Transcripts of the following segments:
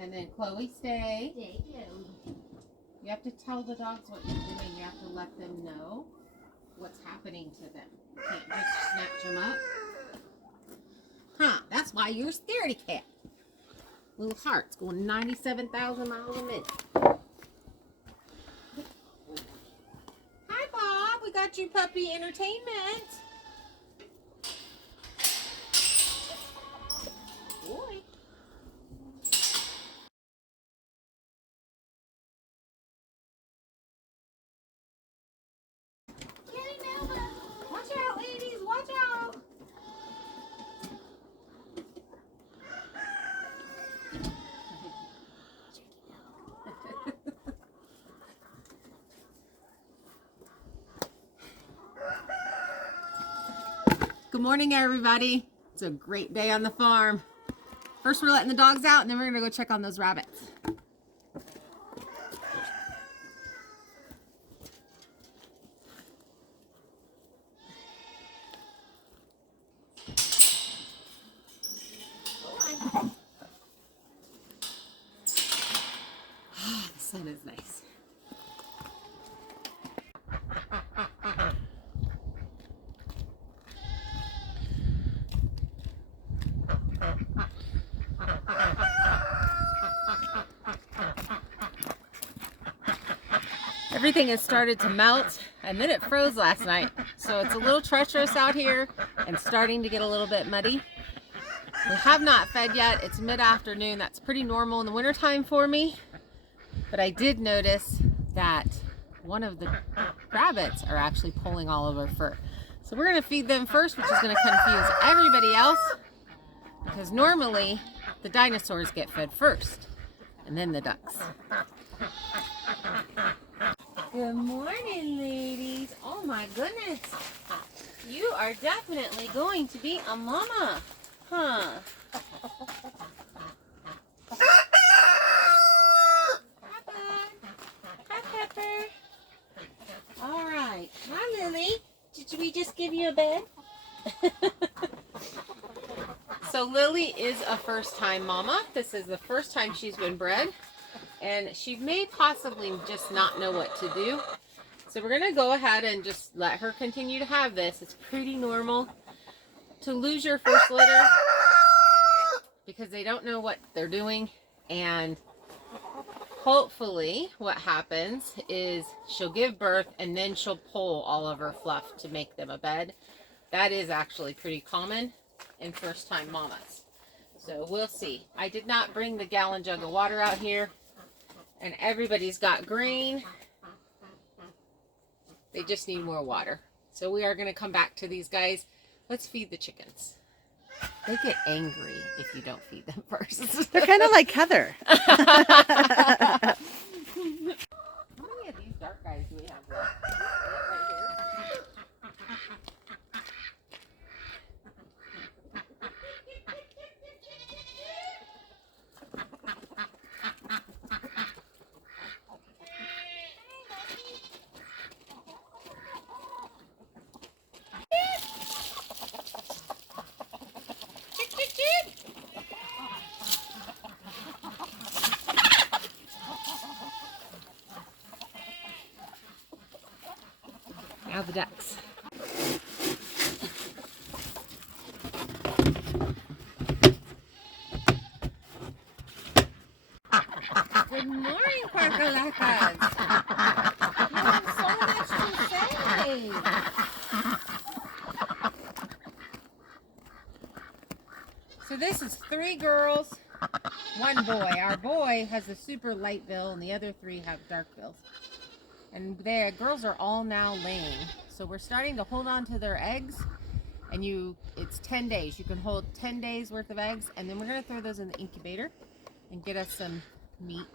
And then Chloe, stay. You have to tell the dogs what you're doing. You have to let them know what's happening to them. You can't just snatch them up. Huh, that's why you're a scaredy cat. Little heart's going 97,000 miles a minute. Hi, Bob. We got you puppy entertainment. Boy. Watch out, ladies. Watch out. Good morning, everybody. It's a great day on the farm. First, we're letting the dogs out, and then we're going to go check on those rabbits. The sun is nice. Everything has started to melt, and then it froze last night. So it's a little treacherous out here and starting to get a little bit muddy. We have not fed yet. It's mid-afternoon. That's pretty normal in the wintertime for me. But I did notice that one of the rabbits are actually pulling all over fur. So we're going to feed them first, which is going to confuse everybody else, because normally the dinosaurs get fed first and then the ducks. Good morning, ladies. Oh my goodness. You are definitely going to be a mama, huh? Hi, Pepper. All right. Hi, Lily. Did we just give you a bed? So Lily is a first-time mama. This is the first time she's been bred. And she may possibly just not know what to do. So we're going to go ahead and just let her continue to have this. It's pretty normal to lose your first litter because they don't know what they're doing. And hopefully what happens is she'll give birth and then she'll pull all of her fluff to make them a bed. That is actually pretty common in first-time mamas. So we'll see. I did not bring the gallon jug of water out here. And everybody's got grain. They just need more water. So we are going to come back to these guys. Let's feed the chickens. They get angry if you don't feed them first. They're kind of like Heather. How many of these dark guys do we have left? Right here. Now the ducks. Good morning, Parkalacas. You have so much to say. So this is 3 girls, 1 boy. Our boy has a super light bill and the other 3 have dark bills. And the girls are all now laying. So we're starting to hold on to their eggs. And it's 10 days. You can hold 10 days worth of eggs. And then we're going to throw those in the incubator and get us some meat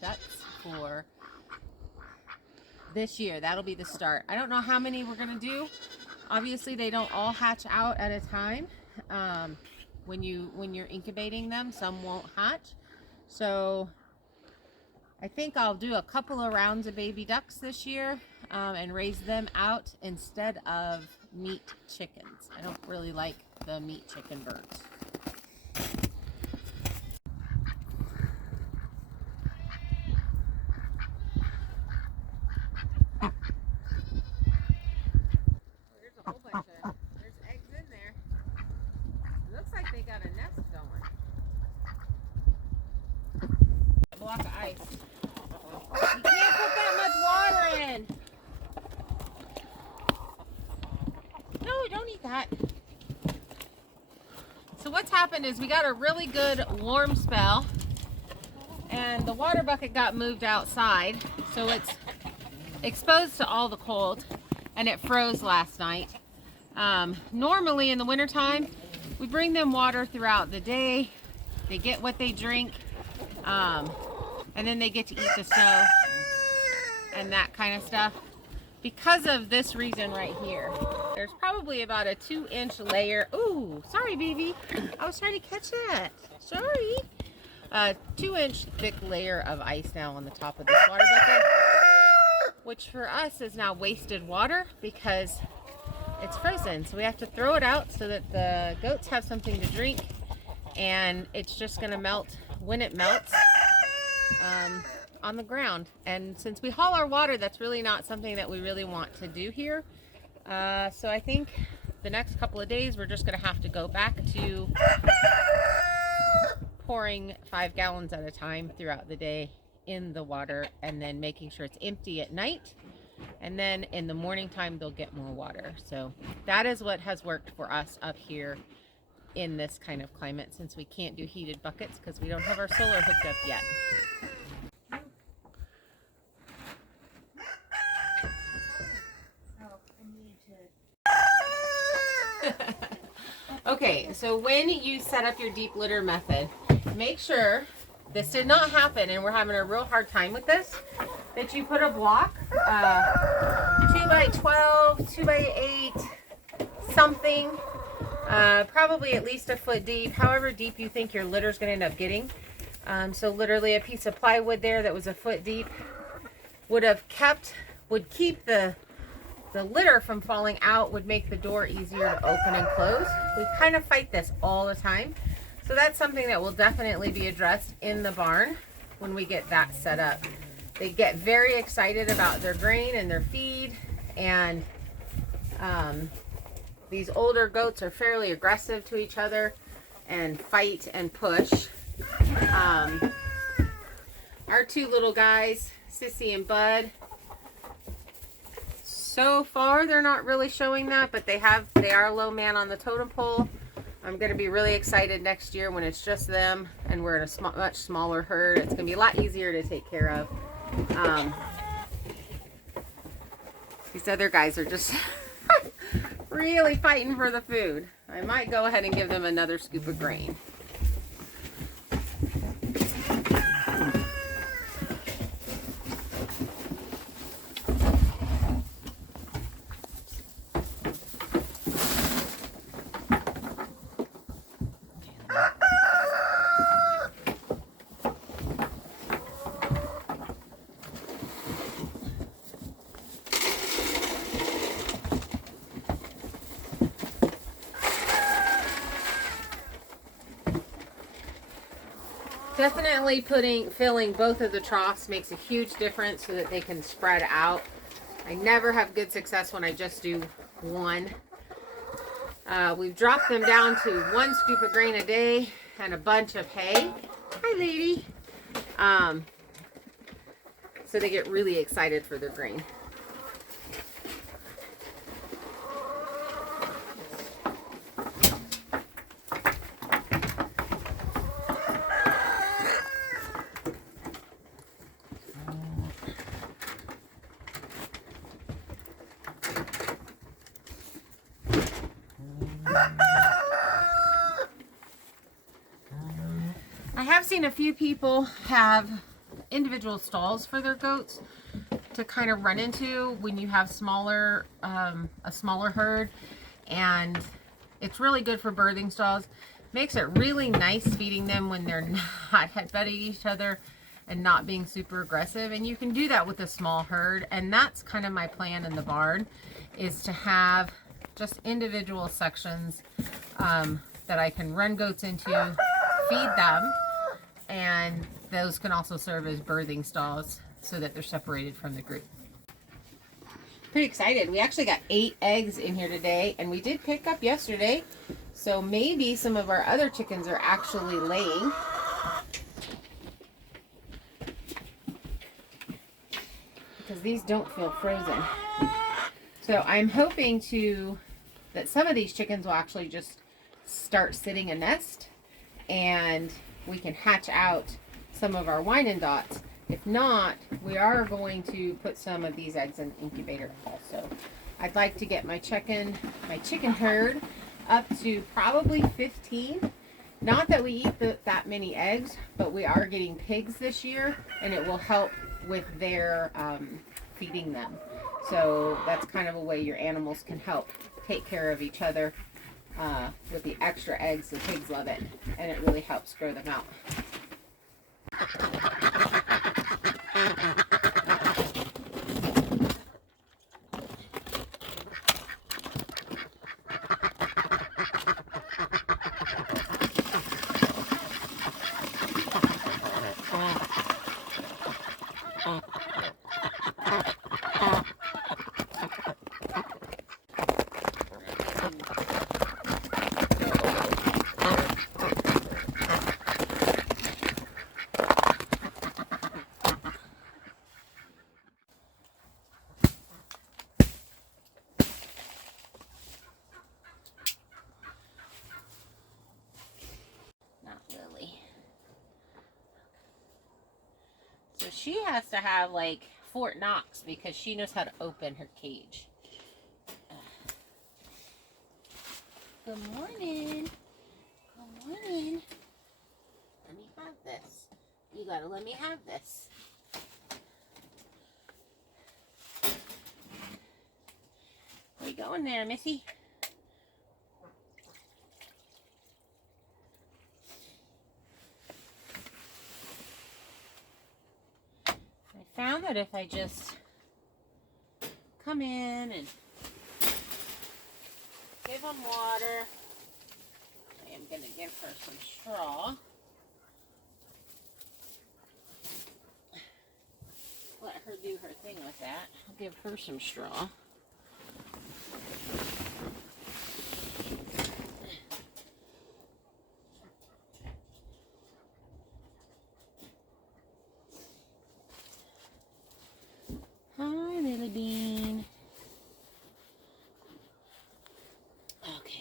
ducks for this year. That'll be the start. I don't know how many we're going to do. Obviously, they don't all hatch out at a time. When you're incubating them, some won't hatch. So I think I'll do a couple of rounds of baby ducks this year and raise them out instead of meat chickens. I don't really like the meat chicken birds. block of ice. You can't put that much water in. No, don't eat that. So what's happened is we got a really good warm spell and the water bucket got moved outside, so it's exposed to all the cold, and it froze last night. Normally in the wintertime, we bring them water throughout the day. They get what they drink, and then they get to eat the snow and that kind of stuff. Because of this reason right here, there's probably about a 2-inch layer. Ooh, sorry, baby. I was trying to catch that. Sorry. 2-inch thick layer of ice now on the top of this water bucket, which for us is now wasted water because it's frozen. So we have to throw it out so that the goats have something to drink, and it's just going to melt when it melts on the ground. And since we haul our water, that's really not something that we really want to do here. So I think the next couple of days we're just going to have to go back to pouring 5 gallons at a time throughout the day in the water, and then making sure it's empty at night, and then in the morning time they'll get more water. So that is what has worked for us up here in this kind of climate, since we can't do heated buckets because we don't have our solar hooked up yet. Okay, so when you set up your deep litter method, make sure, this did not happen and we're having a real hard time with this, that you put a block, 2 by 12, 2 by 8, something, probably at least a foot deep, however deep you think your litter is going to end up getting. So literally a piece of plywood there that was a foot deep would keep the litter from falling out, would make the door easier to open and close. We kind of fight this all the time. So that's something that will definitely be addressed in the barn when we get that set up. They get very excited about their grain and their feed, and these older goats are fairly aggressive to each other and fight and push. Our 2 little guys, Sissy and Bud, so far they're not really showing that, but they are a low man on the totem pole. I'm going to be really excited next year when it's just them and we're in a much smaller herd. It's going to be a lot easier to take care of. These other guys are just really fighting for the food. I might go ahead and give them another scoop of grain. Definitely filling both of the troughs makes a huge difference so that they can spread out. I never have good success when I just do one. We've dropped them down to 1 scoop of grain a day and a bunch of hay. Hi, lady. So they get really excited for their grain. I have seen a few people have individual stalls for their goats to kind of run into when you have a smaller herd, and it's really good for birthing stalls. Makes it really nice feeding them when they're not headbutting each other and not being super aggressive, and you can do that with a small herd. And that's kind of my plan in the barn, is to have just individual sections that I can run goats into, feed them, and those can also serve as birthing stalls so that they're separated from the group. Pretty excited. We actually got 8 eggs in here today, and we did pick up yesterday, so maybe some of our other chickens are actually laying. these don't feel frozen. So I'm hoping that some of these chickens will actually just start sitting a nest, and we can hatch out some of our Wyandottes. If not, we are going to put some of these eggs in the incubator also. I'd like to get my chicken herd up to probably 15. Not that we eat that many eggs, but we are getting pigs this year, and it will help with their feeding them. So that's kind of a way your animals can help take care of each other with the extra eggs. The pigs love it, and it really helps grow them out. So she has to have like Fort Knox because she knows how to open her cage. Good morning. Good morning. Let me have this. You gotta let me have this. Where you going there, Missy? Found that if I just come in and give them water, I am going to give her some straw. Let her do her thing with that. I'll give her some straw.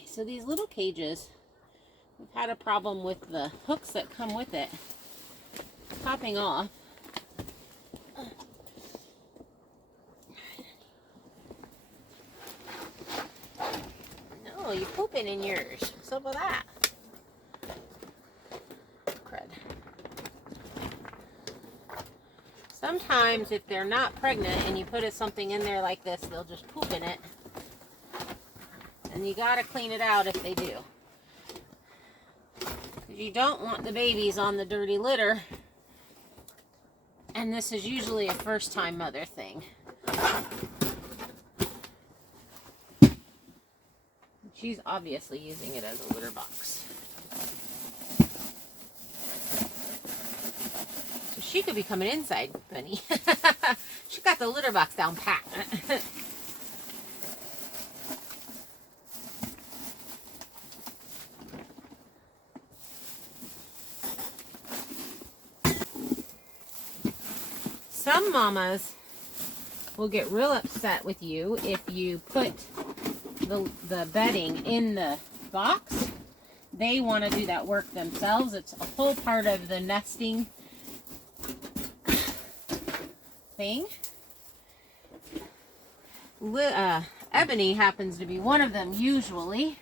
So these little cages, we've had a problem with the hooks that come with it popping off. No, you're pooping in yours. What's up with that? Crud. Sometimes if they're not pregnant and you put something in there like this, they'll just poop in it. And you gotta clean it out if they do. Because you don't want the babies on the dirty litter. And this is usually a first-time mother thing. She's obviously using it as a litter box. So she could be coming inside, Bunny. She got the litter box down pat. Some mamas will get real upset with you if you put the bedding in the box. They want to do that work themselves. It's a whole part of the nesting thing. Ebony happens to be one of them usually.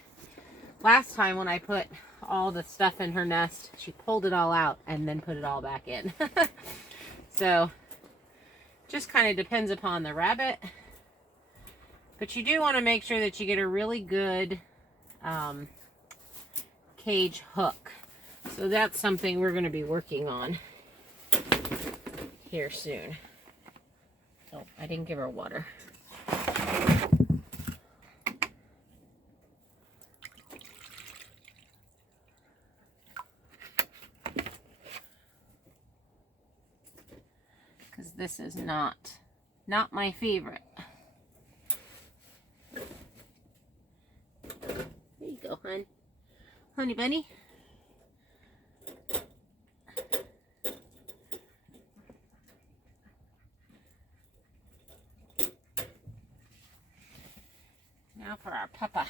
Last time when I put all the stuff in her nest, she pulled it all out and then put it all back in. So just kind of depends upon the rabbit. But you do want to make sure that you get a really good cage hook. So that's something we're going to be working on here soon. Oh, I didn't give her water. Because this is not my favorite. There you go, hon. Honey bunny. Now for our papa.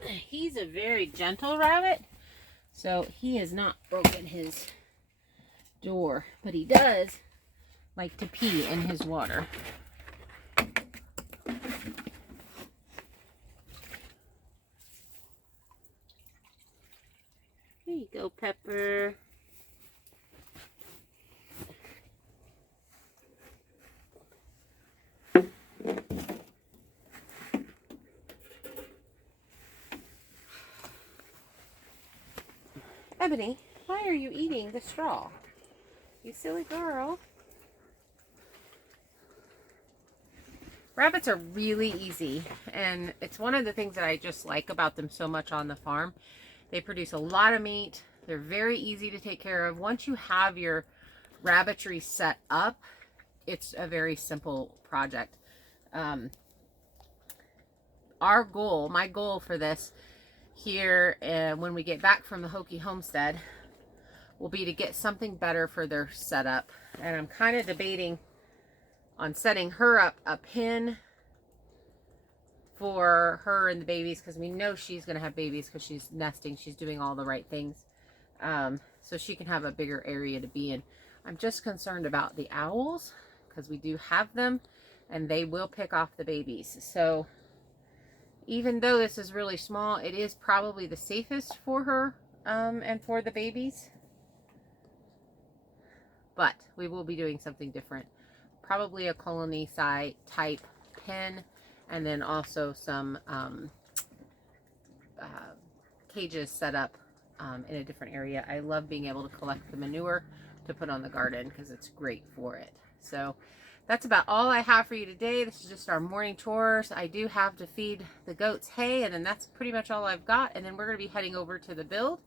He's a very gentle rabbit, so he has not broken his door, but he does like to pee in his water. There you go, Pepper. Ebony, why are you eating the straw? You silly girl. Rabbits are really easy, and it's one of the things that I just like about them so much on the farm. They produce a lot of meat. They're very easy to take care of. Once you have your rabbitry set up, it's a very simple project. My goal for this here when we get back from the Hokie homestead will be to get something better for their setup. And I'm kind of debating on setting her up a pen for her and the babies, because we know she's going to have babies because she's nesting. She's doing all the right things. So she can have a bigger area to be in. I'm just concerned about the owls, because we do have them and they will pick off the babies. So even though this is really small, it is probably the safest for her and for the babies. But we will be doing something different. Probably a colony type pen, and then also some cages set up in a different area. I love being able to collect the manure to put on the garden because it's great for it. So that's about all I have for you today. This is just our morning chores. I do have to feed the goats hay, and then that's pretty much all I've got. And then we're going to be heading over to the build.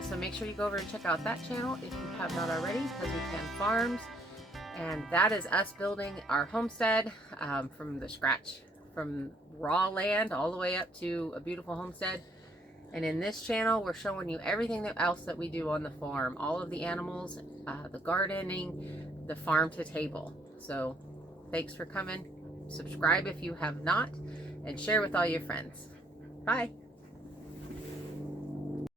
So make sure you go over and check out that channel if you have not already, because we can farms. And that is us building our homestead from the scratch, from raw land all the way up to a beautiful homestead. And in this channel, we're showing you everything else that we do on the farm, all of the animals, the gardening, the farm to table. So thanks for coming. Subscribe if you have not, and share with all your friends. Bye.